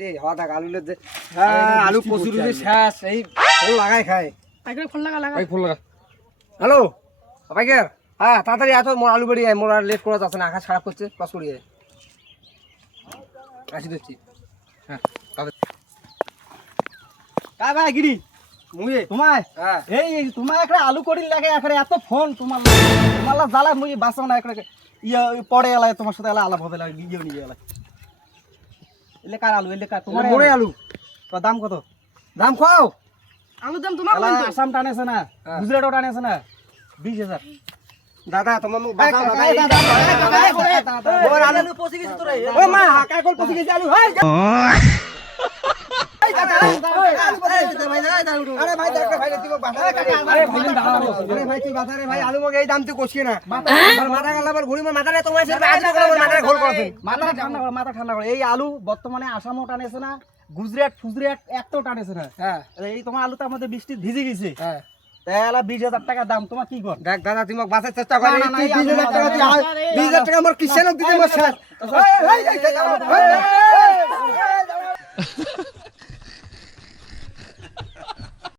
রে হাওয়া থাক আলু লে হ্যাঁ আলু প্রচুর শেষ এই ফল লাগাই খায় পাইকারি ফল লাগা লাগা ভাই ফল লাগা হ্যালো পাইকার হ্যাঁ তাড়াতাড়ি এত মোর আলু বাড়ি আয় মোর আর লেট করা যাচ্ছে না আকাশ খারাপ করছে পাস করি আয় আসি দিচ্ছি হ্যাঁ কাই ভাই গিরি মুয়ে তোমায় হ্যাঁ এই তোমায় একটা আলু করিল লাগে এখানে এত ফোন তোমার জ্বালা মুই বাঁচাও না এখানে ইয়া পড়ে এলায় তোমার সাথে আলাপ হবে লাগে গিয়েও নিয়ে এলায় এলে কার আলু এলে কার তোমার মোরে আলু তো দাম কত দাম খাও আলুর দাম তোমার এলা বলতো আসাম টানেছে না গুজরাটও টানেছে না 20000 দাদা তোমার মুখ এই বাঁচাও দাদা মোর আলু আলু পচে গেছে তোরে ও মা কাই কল পচি গেছে আলু হাই আরে ভাই দেখ ভাই তুই বাঁচা আরে ভাই তুই বাঁচা রে ভাই আলু মগে এই দাম তুই কষিয়ে না আমার মাথা গেল আবার ঘুরি মাথা রে তোমার সাথে আজ করে মাথা ঘোল করতে মাথা ঠান্ডা করো এই আলু বর্তমানে আসামও টানেছে না গুজরাট ফুজরাট একটাও টানেছে না হ্যাঁ এই তোমার আলু তার মধ্যে বৃষ্টি ভিজে গেছে হ্যাঁ তাহলে 20000 টাকা দাম তোমার কি কর দেখ দাদা তুমি বাঁচার চেষ্টা করে না, না, তুই এই আলু 20000 টাকা দিয়ে 20000 টাকা আমার কিসের দিতে বসে